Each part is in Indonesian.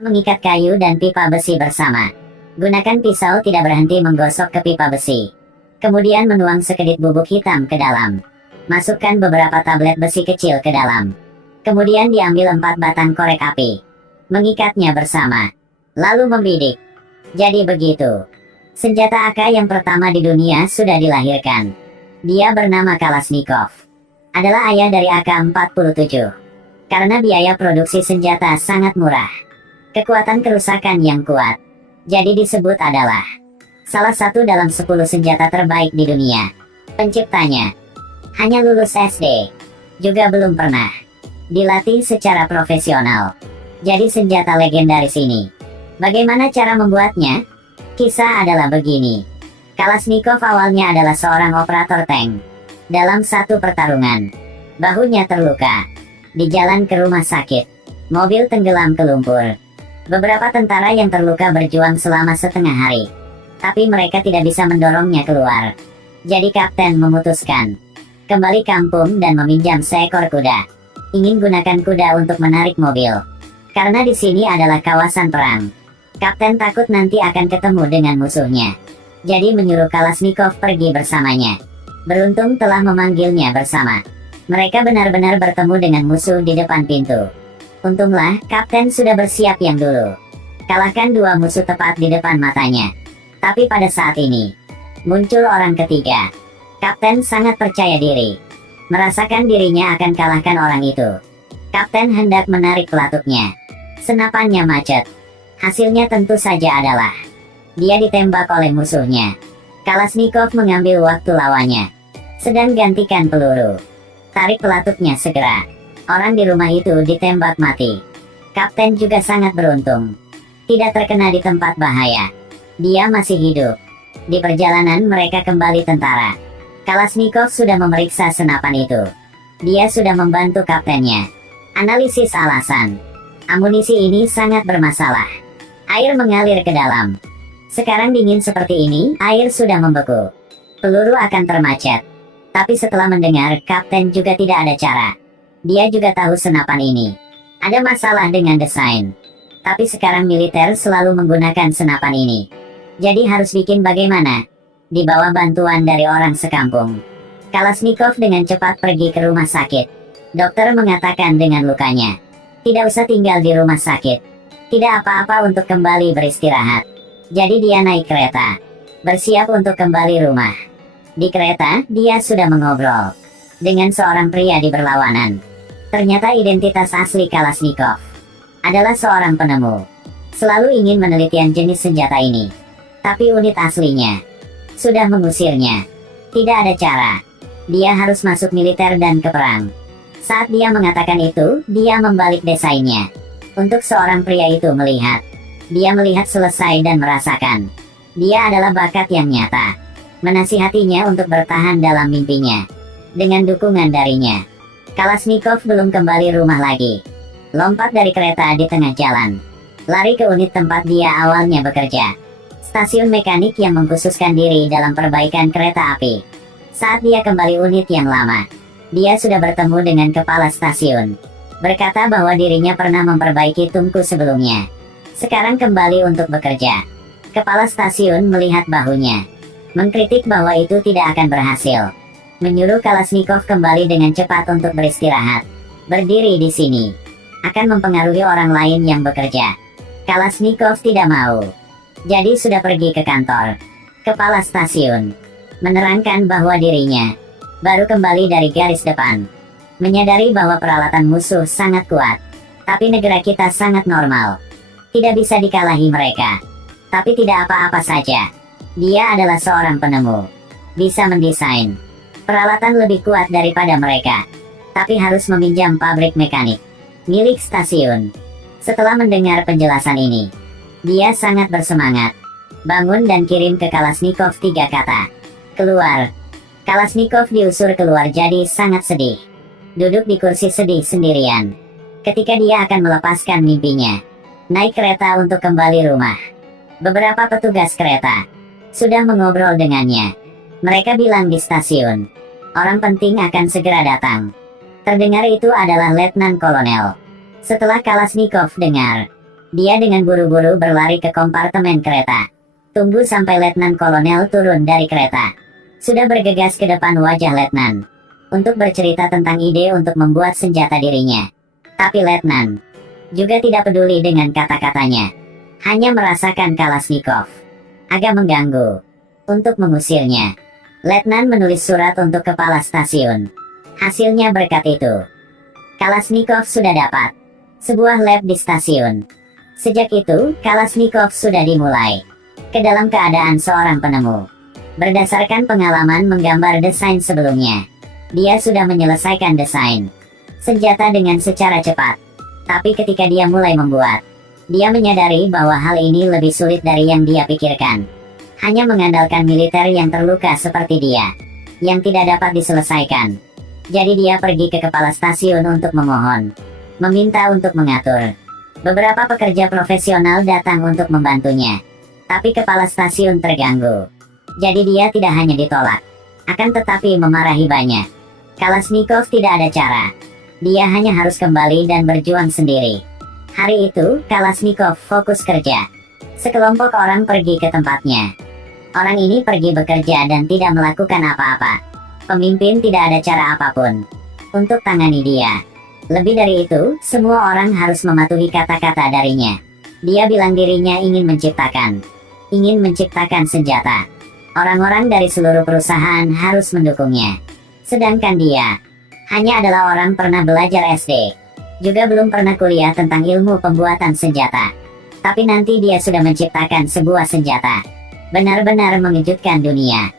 Mengikat kayu dan pipa besi bersama. Gunakan pisau tidak berhenti menggosok ke pipa besi. Kemudian menuang sekedip bubuk hitam ke dalam. Masukkan beberapa tablet besi kecil ke dalam. Kemudian diambil 4 batang korek api. Mengikatnya bersama. Lalu membidik. Jadi begitu. Senjata AK yang pertama di dunia sudah dilahirkan. Dia bernama Kalashnikov. Adalah ayah dari AK-47. Karena biaya produksi senjata sangat murah. Kekuatan kerusakan yang kuat. Jadi disebut adalah salah satu dalam 10 senjata terbaik di dunia. Penciptanya hanya lulus SD. Juga belum pernah dilatih secara profesional. Jadi senjata legendaris ini. Bagaimana cara membuatnya? Kisah adalah begini. Kalashnikov awalnya adalah seorang operator tank. Dalam satu pertarungan, bahunya terluka. Di jalan ke rumah sakit, mobil tenggelam ke lumpur. Beberapa tentara yang terluka berjuang selama setengah hari. Tapi mereka tidak bisa mendorongnya keluar. Jadi kapten memutuskan kembali kampung dan meminjam seekor kuda. Ingin gunakan kuda untuk menarik mobil. Karena di sini adalah kawasan perang. Kapten takut nanti akan ketemu dengan musuhnya. Jadi menyuruh Kalashnikov pergi bersamanya. Beruntung telah memanggilnya bersama. Mereka benar-benar bertemu dengan musuh di depan pintu. Untunglah, kapten sudah bersiap yang dulu. Kalahkan 2 musuh tepat di depan matanya. Tapi pada saat ini, muncul orang ketiga. Kapten sangat percaya diri. Merasakan dirinya akan kalahkan orang itu. Kapten hendak menarik pelatuknya. Senapannya macet. Hasilnya tentu saja adalah dia ditembak oleh musuhnya. Kalashnikov mengambil waktu lawannya. Sedang gantikan peluru. Tarik pelatuknya segera. Orang di rumah itu ditembak mati. Kapten juga sangat beruntung. Tidak terkena di tempat bahaya. Dia masih hidup. Di perjalanan mereka kembali tentara. Kalashnikov sudah memeriksa senapan itu. Dia sudah membantu kaptennya. Analisis alasan. Amunisi ini sangat bermasalah. Air mengalir ke dalam. Sekarang dingin seperti ini, air sudah membeku. Peluru akan termacet. Tapi setelah mendengar, kapten juga tidak ada cara. Dia juga tahu senapan ini ada masalah dengan desain. Tapi sekarang militer selalu menggunakan senapan ini. Jadi harus bikin bagaimana? Di bawah bantuan dari orang sekampung. Kalashnikov dengan cepat pergi ke rumah sakit. Dokter mengatakan dengan lukanya, tidak usah tinggal di rumah sakit. Tidak apa-apa untuk kembali beristirahat. Jadi dia naik kereta. Bersiap untuk kembali rumah. Di kereta, dia sudah mengobrol dengan seorang pria di berlawanan. Ternyata identitas asli Kalashnikov adalah seorang penemu. Selalu ingin menelitian jenis senjata ini. Tapi unit aslinya sudah mengusirnya. Tidak ada cara. Dia harus masuk militer dan ke perang. Saat dia mengatakan itu, dia membalik desainnya. Untuk seorang pria itu melihat. Dia melihat selesai dan merasakan. Dia adalah bakat yang nyata. Menasihatinya untuk bertahan dalam mimpinya. Dengan dukungan darinya, Kalashnikov belum kembali rumah lagi. Lompat dari kereta di tengah jalan. Lari ke unit tempat dia awalnya bekerja. Stasiun mekanik yang mengkhususkan diri dalam perbaikan kereta api. Saat dia kembali unit yang lama, dia sudah bertemu dengan kepala stasiun. Berkata bahwa dirinya pernah memperbaiki tungku sebelumnya. Sekarang kembali untuk bekerja. Kepala stasiun melihat bahunya. Mengkritik bahwa itu tidak akan berhasil. Menyuruh Kalashnikov kembali dengan cepat untuk beristirahat. Berdiri di sini akan mempengaruhi orang lain yang bekerja. Kalashnikov tidak mau. Jadi sudah pergi ke kantor. Kepala stasiun menerangkan bahwa dirinya baru kembali dari garis depan. Menyadari bahwa peralatan musuh sangat kuat. Tapi negara kita sangat normal. Tidak bisa dikalahi mereka. Tapi tidak apa-apa saja. Dia adalah seorang penemu. Bisa mendesain peralatan lebih kuat daripada mereka. Tapi harus meminjam pabrik mekanik milik stasiun. Setelah mendengar penjelasan ini, dia sangat bersemangat. Bangun dan kirim ke Kalashnikov 3 kata. Keluar. Kalashnikov diusir keluar jadi sangat sedih. Duduk di kursi sedih sendirian. Ketika dia akan melepaskan mimpinya. Naik kereta untuk kembali rumah. Beberapa petugas kereta sudah mengobrol dengannya. Mereka bilang di stasiun, orang penting akan segera datang. Terdengar itu adalah Letnan Kolonel. Setelah Kalashnikov dengar, Dia dengan buru-buru berlari ke kompartemen kereta. Tunggu sampai Letnan Kolonel turun dari kereta. Sudah bergegas ke depan wajah Letnan untuk bercerita tentang ide untuk membuat senjata dirinya. Tapi Letnan juga tidak peduli dengan kata-katanya. Hanya merasakan Kalashnikov agak mengganggu. Untuk mengusirnya, Letnan menulis surat untuk kepala stasiun. Hasilnya berkat itu, Kalashnikov sudah dapat sebuah lab di stasiun. Sejak itu, Kalashnikov sudah dimulai ke dalam keadaan seorang penemu. Berdasarkan pengalaman menggambar desain sebelumnya, dia sudah menyelesaikan desain senjata dengan secara cepat. Tapi ketika dia mulai membuat, dia menyadari bahwa hal ini lebih sulit dari yang dia pikirkan. Hanya mengandalkan militer yang terluka seperti dia, yang tidak dapat diselesaikan. Jadi dia pergi ke kepala stasiun untuk memohon, meminta untuk mengatur. Beberapa pekerja profesional datang untuk membantunya. Tapi kepala stasiun terganggu. Jadi dia tidak hanya ditolak, akan tetapi memarahi banyak. Kalashnikov tidak ada cara. Dia hanya harus kembali dan berjuang sendiri. Hari itu, Kalashnikov fokus kerja. Sekelompok orang pergi ke tempatnya. Orang ini pergi bekerja dan tidak melakukan apa-apa. Pemimpin tidak ada cara apapun untuk tangani dia. Lebih dari itu, semua orang harus mematuhi kata-kata darinya. Dia bilang dirinya ingin menciptakan senjata. Orang-orang dari seluruh perusahaan harus mendukungnya. Sedangkan dia hanya adalah orang pernah belajar SD. Juga belum pernah kuliah tentang ilmu pembuatan senjata. Tapi nanti dia sudah menciptakan sebuah senjata. Benar-benar mengejutkan dunia.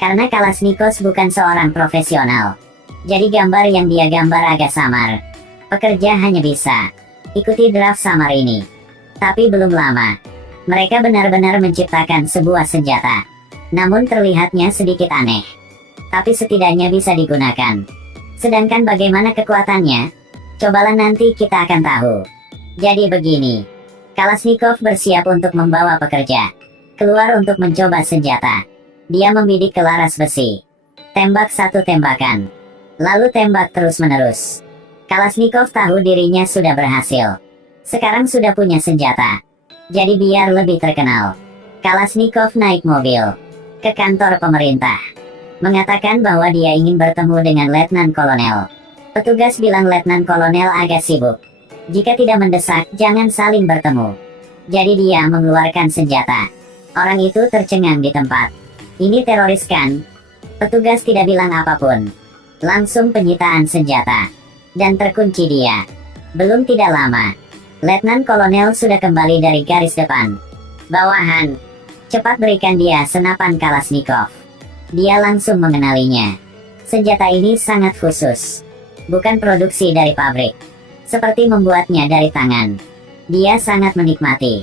Karena Kalashnikov bukan seorang profesional. Jadi gambar yang dia gambar agak samar. Pekerja hanya bisa ikuti draft samar ini. Tapi belum lama, mereka benar-benar menciptakan sebuah senjata. Namun terlihatnya sedikit aneh. Tapi setidaknya bisa digunakan. Sedangkan bagaimana kekuatannya? Cobalah nanti kita akan tahu. Jadi begini. Kalashnikov bersiap untuk membawa pekerja keluar untuk mencoba senjata. Dia membidik ke laras besi. Tembak satu tembakan. Lalu tembak terus-menerus. Kalashnikov tahu dirinya sudah berhasil. Sekarang sudah punya senjata. Jadi biar lebih terkenal, Kalashnikov naik mobil ke kantor pemerintah. Mengatakan bahwa dia ingin bertemu dengan Letnan Kolonel. Petugas bilang Letnan Kolonel agak sibuk. Jika tidak mendesak, jangan saling bertemu. Jadi dia mengeluarkan senjata. Orang itu tercengang di tempat. Ini teroris kan? Petugas tidak bilang apapun. Langsung penyitaan senjata. Dan terkunci dia. Belum tidak lama, Letnan Kolonel sudah kembali dari garis depan. Bawahan, cepat berikan dia senapan Kalashnikov. Dia langsung mengenalinya. Senjata ini sangat khusus. Bukan produksi dari pabrik. Seperti membuatnya dari tangan. Dia sangat menikmati.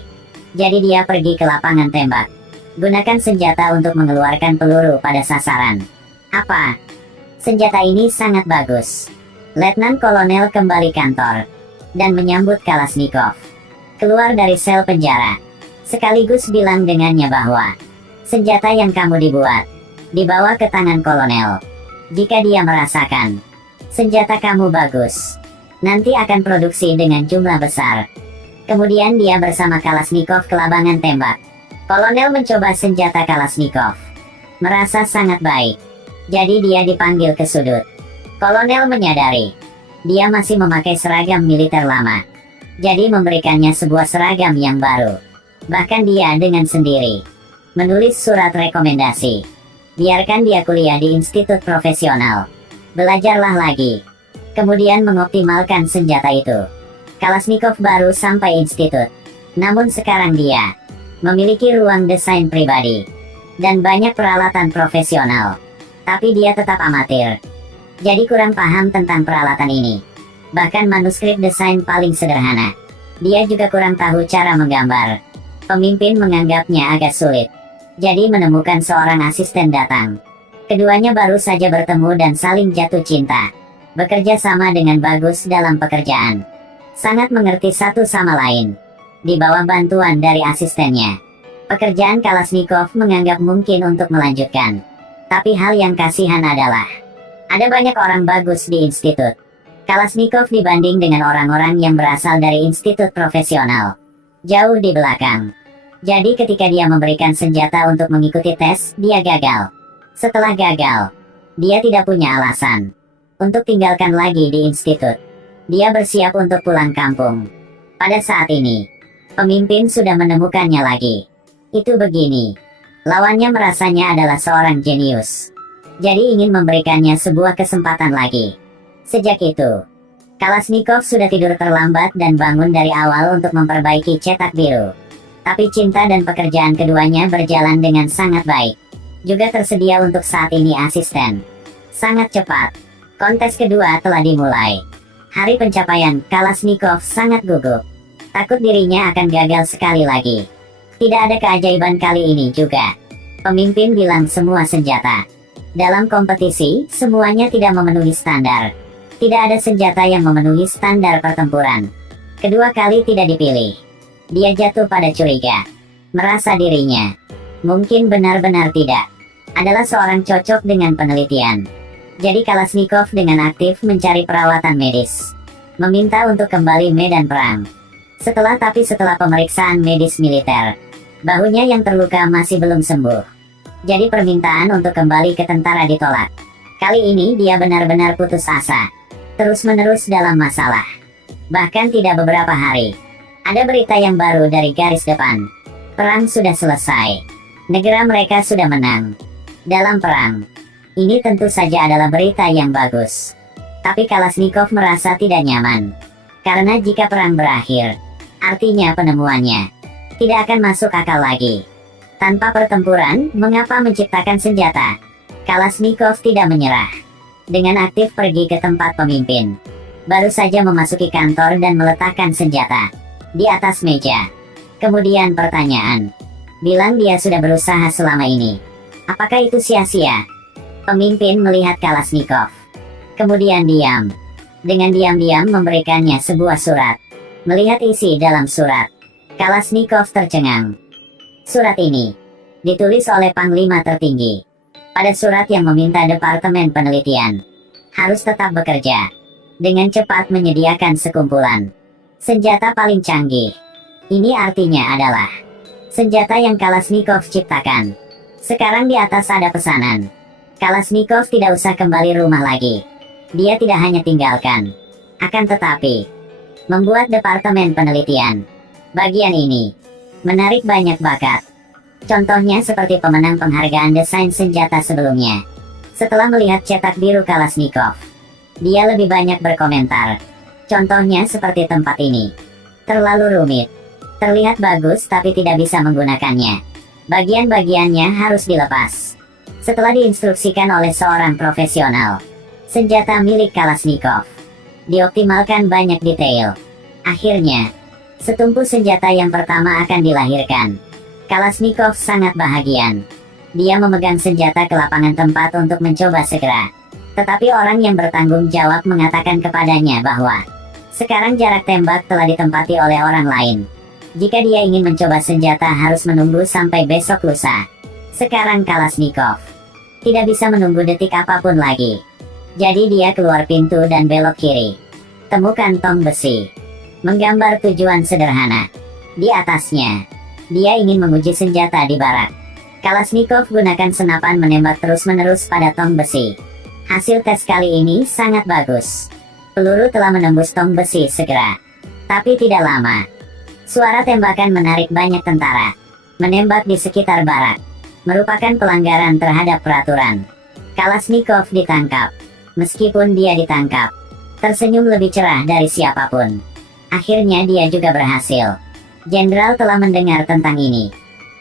Jadi dia pergi ke lapangan tembak. Gunakan senjata untuk mengeluarkan peluru pada sasaran. Apa? Senjata ini sangat bagus. Letnan Kolonel kembali kantor dan menyambut Kalashnikov keluar dari sel penjara. Sekaligus bilang dengannya bahwa senjata yang kamu dibuat dibawa ke tangan kolonel. Jika dia merasakan senjata kamu bagus, nanti akan produksi dengan jumlah besar. Kemudian dia bersama Kalashnikov ke lapangan tembak. Kolonel mencoba senjata Kalashnikov. Merasa sangat baik. Jadi dia dipanggil ke sudut. Kolonel menyadari dia masih memakai seragam militer lama. Jadi memberikannya sebuah seragam yang baru. Bahkan dia dengan sendiri menulis surat rekomendasi. Biarkan dia kuliah di institut profesional. Belajarlah lagi. Kemudian mengoptimalkan senjata itu. Kalashnikov baru sampai institut. Namun sekarang dia memiliki ruang desain pribadi dan banyak peralatan profesional. Tapi dia tetap amatir. Jadi kurang paham tentang peralatan ini. Bahkan manuskrip desain paling sederhana. Dia juga kurang tahu cara menggambar. Pemimpin menganggapnya agak sulit. Jadi menemukan seorang asisten datang. Keduanya baru saja bertemu dan saling jatuh cinta. Bekerja sama dengan bagus dalam pekerjaan. Sangat mengerti satu sama lain. Di bawah bantuan dari asistennya. Pekerjaan Kalashnikov menganggap mungkin untuk melanjutkan. Tapi hal yang kasihan adalah ada banyak orang bagus di institut. Kalashnikov dibanding dengan orang-orang yang berasal dari institut profesional jauh di belakang. Jadi ketika dia memberikan senjata untuk mengikuti tes, dia gagal. Setelah gagal, dia tidak punya alasan untuk tinggalkan lagi di institut. Dia bersiap untuk pulang kampung. Pada saat ini, pemimpin sudah menemukannya lagi. Itu begini. Lawannya merasanya adalah seorang jenius. Jadi ingin memberikannya sebuah kesempatan lagi. Sejak itu, Kalashnikov sudah tidur terlambat dan bangun dari awal untuk memperbaiki cetak biru. Tapi cinta dan pekerjaan keduanya berjalan dengan sangat baik. Juga tersedia untuk saat ini asisten. Sangat cepat. Kontes kedua telah dimulai. Hari pencapaian, Kalashnikov sangat gugup. Takut dirinya akan gagal sekali lagi. Tidak ada keajaiban kali ini juga. Pemimpin bilang semua senjata. Dalam kompetisi, semuanya tidak memenuhi standar. Tidak ada senjata yang memenuhi standar pertempuran. Kedua kali tidak dipilih. Dia jatuh pada curiga. Merasa dirinya mungkin benar-benar tidak adalah seorang cocok dengan penelitian. Jadi Kalashnikov dengan aktif mencari perawatan medis. Meminta untuk kembali medan perang. Setelah pemeriksaan medis militer, bahunya yang terluka masih belum sembuh. Jadi permintaan untuk kembali ke tentara ditolak. Kali ini dia benar-benar putus asa. Terus-menerus dalam masalah. Bahkan tidak beberapa hari, ada berita yang baru dari garis depan. Perang sudah selesai. Negara mereka sudah menang dalam perang. Ini tentu saja adalah berita yang bagus. Tapi Kalashnikov merasa tidak nyaman. Karena jika perang berakhir, artinya penemuannya tidak akan masuk akal lagi. Tanpa pertempuran, mengapa menciptakan senjata? Kalashnikov tidak menyerah. Dengan aktif pergi ke tempat pemimpin. Baru saja memasuki kantor dan meletakkan senjata di atas meja. Kemudian pertanyaan. Bilang dia sudah berusaha selama ini. Apakah itu sia-sia? Pemimpin melihat Kalashnikov. Kemudian diam. Dengan diam-diam memberikannya sebuah surat. Melihat isi dalam surat, Kalashnikov tercengang. Surat ini ditulis oleh Panglima tertinggi. Pada surat yang meminta Departemen Penelitian harus tetap bekerja dengan cepat menyediakan sekumpulan senjata paling canggih. Ini artinya adalah senjata yang Kalashnikov ciptakan. Sekarang di atas ada pesanan. Kalashnikov tidak usah kembali rumah lagi. Dia tidak hanya tinggalkan, akan tetapi membuat Departemen Penelitian. Bagian ini menarik banyak bakat. Contohnya seperti pemenang penghargaan desain senjata sebelumnya. Setelah melihat cetak biru Kalashnikov, dia lebih banyak berkomentar. Contohnya seperti tempat ini. Terlalu rumit. Terlihat bagus tapi tidak bisa menggunakannya. Bagian-bagiannya harus dilepas. Setelah diinstruksikan oleh seorang profesional, senjata milik Kalashnikov dioptimalkan banyak detail. Akhirnya, setumpu senjata yang pertama akan dilahirkan. Kalashnikov sangat bahagia. Dia memegang senjata ke lapangan tempat untuk mencoba segera. Tetapi orang yang bertanggung jawab mengatakan kepadanya bahwa sekarang jarak tembak telah ditempati oleh orang lain. Jika dia ingin mencoba senjata harus menunggu sampai besok lusa. Sekarang Kalashnikov tidak bisa menunggu detik apapun lagi. Jadi dia keluar pintu dan belok kiri. Temukan tong besi. Menggambar tujuan sederhana. Di atasnya, dia ingin menguji senjata di barak. Kalashnikov gunakan senapan menembak terus-menerus pada tong besi. Hasil tes kali ini sangat bagus. Peluru telah menembus tong besi segera. Tapi tidak lama. Suara tembakan menarik banyak tentara. Menembak di sekitar barak merupakan pelanggaran terhadap peraturan. Kalashnikov ditangkap. Meskipun dia ditangkap, tersenyum lebih cerah dari siapapun. Akhirnya dia juga berhasil. Jenderal telah mendengar tentang ini.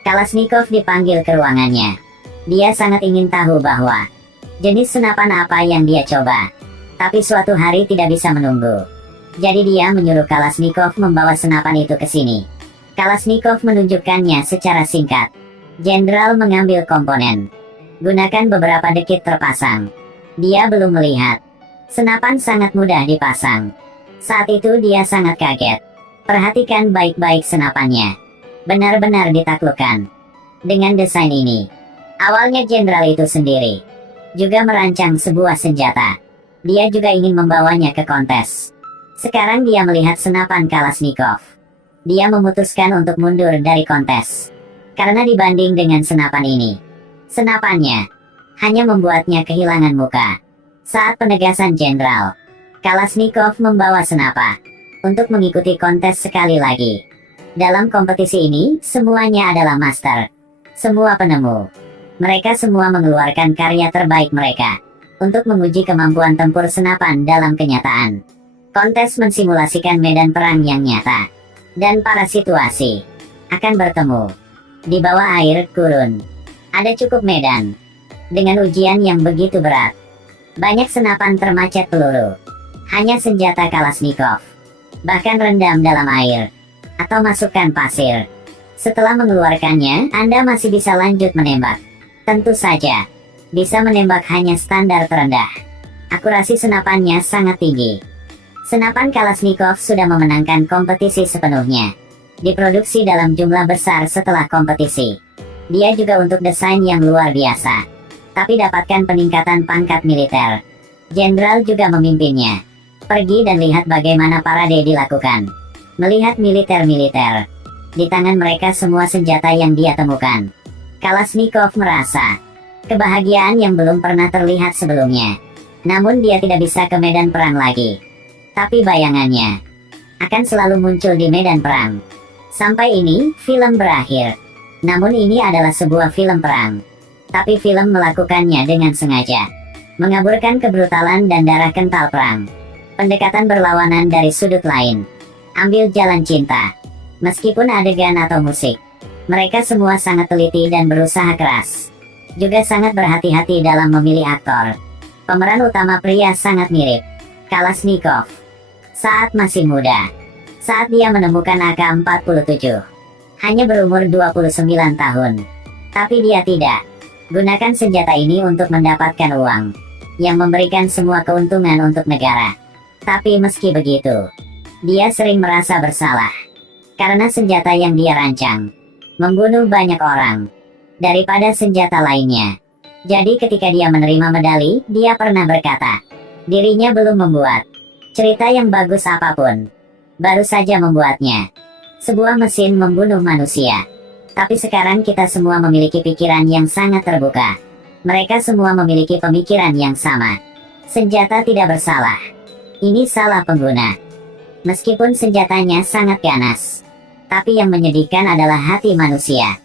Kalashnikov dipanggil ke ruangannya. Dia sangat ingin tahu bahwa jenis senapan apa yang dia coba. Tapi suatu hari tidak bisa menunggu. Jadi dia menyuruh Kalashnikov membawa senapan itu ke sini. Kalashnikov menunjukkannya secara singkat. Jenderal mengambil komponen. Gunakan beberapa dekit terpasang. Dia belum melihat. Senapan sangat mudah dipasang. Saat itu dia sangat kaget. Perhatikan baik-baik senapannya. Benar-benar ditaklukkan. Dengan desain ini, awalnya jenderal itu sendiri juga merancang sebuah senjata. Dia juga ingin membawanya ke kontes. Sekarang dia melihat senapan Kalashnikov. Dia memutuskan untuk mundur dari kontes. Karena dibanding dengan senapan ini, senapannya hanya membuatnya kehilangan muka. Saat penegasan jenderal, Kalashnikov membawa senapa untuk mengikuti kontes sekali lagi. Dalam kompetisi ini, semuanya adalah master. Semua penemu. Mereka semua mengeluarkan karya terbaik mereka untuk menguji kemampuan tempur senapan dalam kenyataan. Kontes mensimulasikan medan perang yang nyata. Dan para situasi akan bertemu di bawah air gurun. Ada cukup medan. Dengan ujian yang begitu berat, banyak senapan termacet peluru. Hanya senjata Kalashnikov. Bahkan rendam dalam air. Atau masukkan pasir. Setelah mengeluarkannya, Anda masih bisa lanjut menembak. Tentu saja, bisa menembak hanya standar terendah. Akurasi senapannya sangat tinggi. Senapan Kalashnikov sudah memenangkan kompetisi sepenuhnya. Diproduksi dalam jumlah besar setelah kompetisi. Dia juga untuk desain yang luar biasa. Tapi dapatkan peningkatan pangkat militer. Jenderal juga memimpinnya. Pergi dan lihat bagaimana parade dilakukan. Melihat militer-militer. Di tangan mereka semua senjata yang dia temukan. Kalashnikov merasa kebahagiaan yang belum pernah terlihat sebelumnya. Namun dia tidak bisa ke medan perang lagi. Tapi bayangannya akan selalu muncul di medan perang. Sampai ini, film berakhir. Namun ini adalah sebuah film perang. Tapi film melakukannya dengan sengaja. Mengaburkan kebrutalan dan darah kental perang. Pendekatan berlawanan dari sudut lain. Ambil jalan cinta. Meskipun adegan atau musik, mereka semua sangat teliti dan berusaha keras. Juga sangat berhati-hati dalam memilih aktor. Pemeran utama pria sangat mirip Kalashnikov. Saat masih muda. Saat dia menemukan AK-47. Hanya berumur 29 tahun. Tapi dia tidak gunakan senjata ini untuk mendapatkan uang. Yang memberikan semua keuntungan untuk negara. Tapi meski begitu, dia sering merasa bersalah. Karena senjata yang dia rancang membunuh banyak orang daripada senjata lainnya. Jadi ketika dia menerima medali, dia pernah berkata, dirinya belum membuat cerita yang bagus apapun. Baru saja membuatnya. Sebuah mesin membunuh manusia. Tapi sekarang kita semua memiliki pikiran yang sangat terbuka. Mereka semua memiliki pemikiran yang sama. Senjata tidak bersalah. Ini salah pengguna. Meskipun senjatanya sangat ganas. Tapi yang menyedihkan adalah hati manusia.